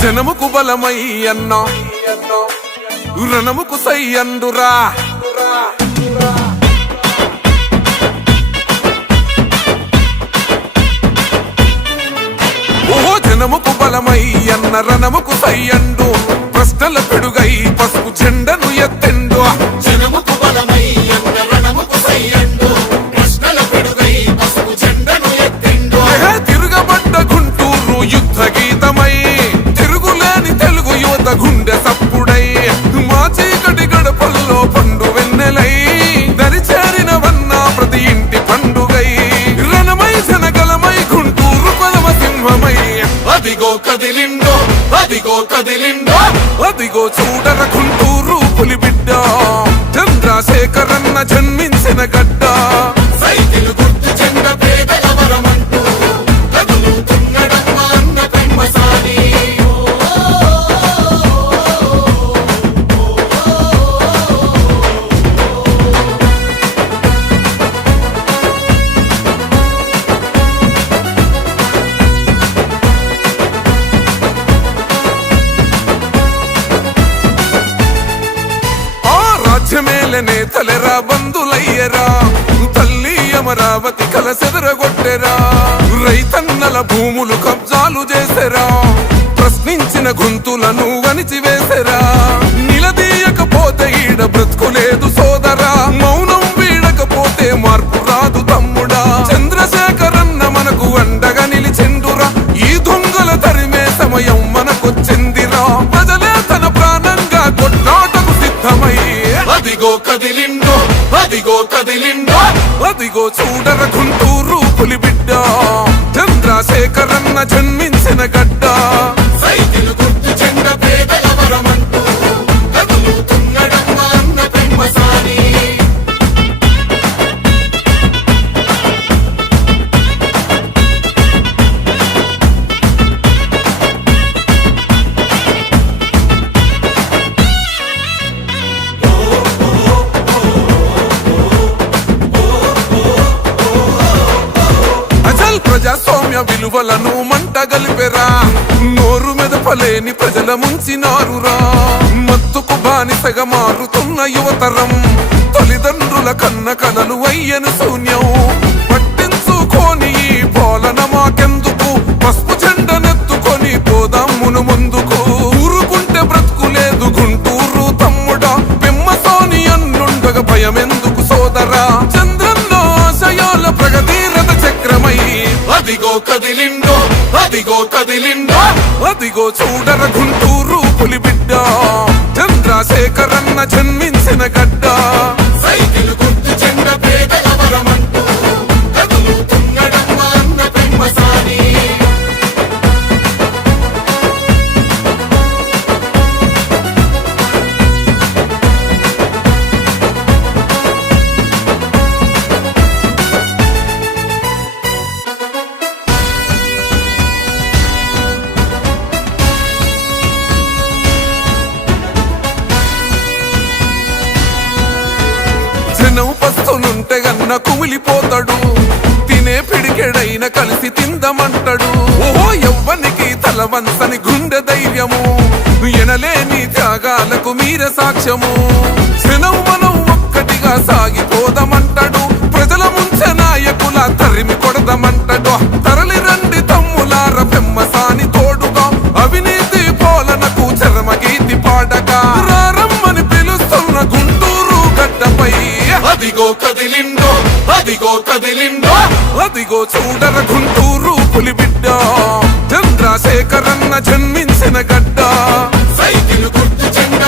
జనముకు బలమై అన్నా రణముకు సై అందురా ఓహో జనముకు బలమై అన్న రణముకు సై అండు ప్రశ్నల పెడుగై పసుపు జెండను ఎత్తెండు జనముకు బలమై అన్న రణముకు సై అండు ప్రశ్నల పెడుగై పసుపు జెండను ఎత్తెండు తిరుగబడ్డ గుంటూరు యుద్ధ గీతమై తిరుగులేని తెలుగు యువత గుండె సప్పుడై మా చీకటి గడపల్లో పండు వెన్నెలై దరిచేరినవన్నా ప్రతి ఇంటి పండుగై రణమై జనగలమై గుంటూరు కొలవ సింహమై అదిగో కదిలిండో అదిగో కదిలిండో అదిగో చూడర గుంటూరు పులిబిడ్డ చంద్రశేఖరన్న జన్మించిన గడ్డ సైకిల్ గుర్తు జెండ పేదల వరమంటూ కదులుతున్నడమ్మ అన్న పెమ్మసాని రాజ్యమేల నేతలెరా బంధులయ్యరా తల్లి అమరావతి కలసెదరగొట్టెరా రైతన్నల భూములు కబ్జాలు చేసెరా ప్రశ్నించిన గొంతులను వణిచివేసెరా నిలదీయకపోతే ఈడ బ్రతుకులేదు సోదరా మౌనం వీడకపోతే మార్పు రాదు తమ్ముడా చంద్రశేఖరన్న మనకు అండగా నిలిచెండురా ఈ దొంగల తరిమే సమయం మనకొచ్చిందిరా ప్రజలే తన ప్రాణంగా కొట్లాటకు సిద్ధమై అదిగో కదిలిండో అదిగో కదిలిండో అదిగో చూడర గుంటూరు పులిబిడ్డ చంద్రశేఖరన్న జన్మించిన గడ్డ సైకిల్ గుర్తు జెండ పేదల వరమంటూ కదులుతున్నడమ్మ అన్న పెమ్మసాని అజల్ ప్రజాస్వామ్య విలువలను మంట గలిపెరా నోరు మెదపలేని ప్రజల ముంచినారురా మత్తుకు బానిసగా మారుతున్న యువతరం తల్లిదండ్రుల కన్న కలలు అయ్యను శూన్యం పట్టించుకోని ఈ పాలన మాకెందుకు పసుపు జెండనెత్తుకొని పోదామును ముందుకు ఊరుకుంటే బ్రతుకులేదు గుంటూరు తమ్ముడా పెమ్మసాని అన్నుండగా భయమెందుకు సోదరా చంద్రన్న ఆశయాల ప్రగతి రథ చక్రమై అదిగో కదిలిండో అదిగో కదిలిండో అదిగో చూడర గుంటూరు పులిబిడ్డ చంద్రశేఖరన్న జన్మించిన గడ్డ సైకిల్ గుర్తు జెండ పేదల వరమంటూ కదులుతున్నడమ్మ అన్న పెమ్మసాని జనం పస్తులుంటే గన్న కుమిలిపోతాడు తినే పిడికెడైన కలిసి తిందమంటాడు ఓహో ఎవ్వనికి తల వంచని గుండె ధైర్యము ఎనలేని త్యాగాలకు మీర సాక్ష్యము జనం మనం ఒక్కటిగా సాగిపోదామంటాడు ప్రజల ముంచె నాయకుల తరిమి కొడదామంటాడు తరలి రండి తమ్ములార పెమ్మసాని తోడుగా అవినీతి పాలనకు చరమగీతి పాడగా రారమ్మని పిలుస్తున్న గుంటూరు గడ్డపై అదిగో కదిలిండో అదిగో కదిలిండో అదిగో చూడర గుంటూరు పులిబిడ్డ చంద్రశేఖరన్న జన్మించిన గడ్డ సైకిల్ గుర్తు జెండ